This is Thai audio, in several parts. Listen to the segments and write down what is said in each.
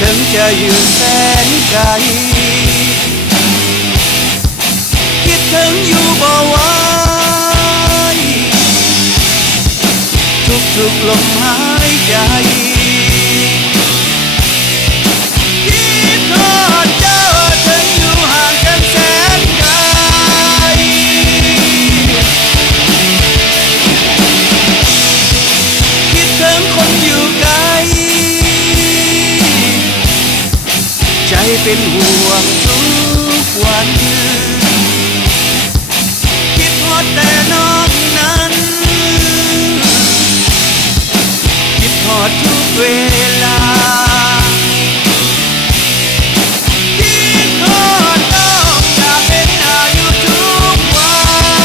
ถึงจะอยู่แสนไกลคิดถึงอยู่บ่ไหวทุกลมหายใจคิดทอดเจ้าถึงอยู่ห่างกันแสนไกลคิดถึงคนอยู่ไกลใจเป็นห่วงทุกวันคิดทอดแต่น้องนั้นคิดทอดทุกเวลาคิดทอดน้องอยากเห็นหน้าอยู่ทุกวั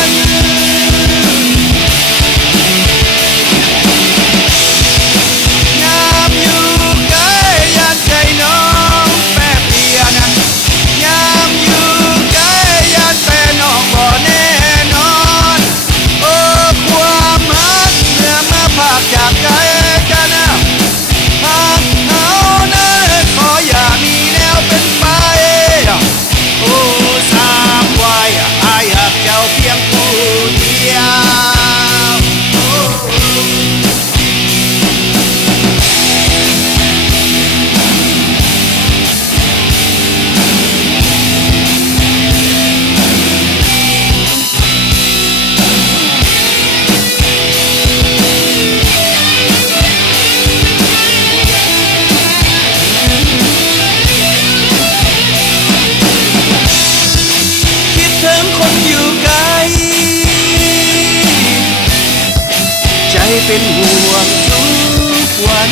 นยามอยู่ใกล้อยากใจน้องแป๊บเดียวนะยามอยู่ใกล้อยากแต่น้องบ่แน่นอนโอ้ความรักเมื่อมาพากจากไกลกันนะหากเขานั้นขออย่ามีแนวเป็นไปโอ้ทราบไว้อายหักเจ้าเพียงผู้เดียวคิดถึงคนอยู่ไกลใจเป็นห่วงทุกวัน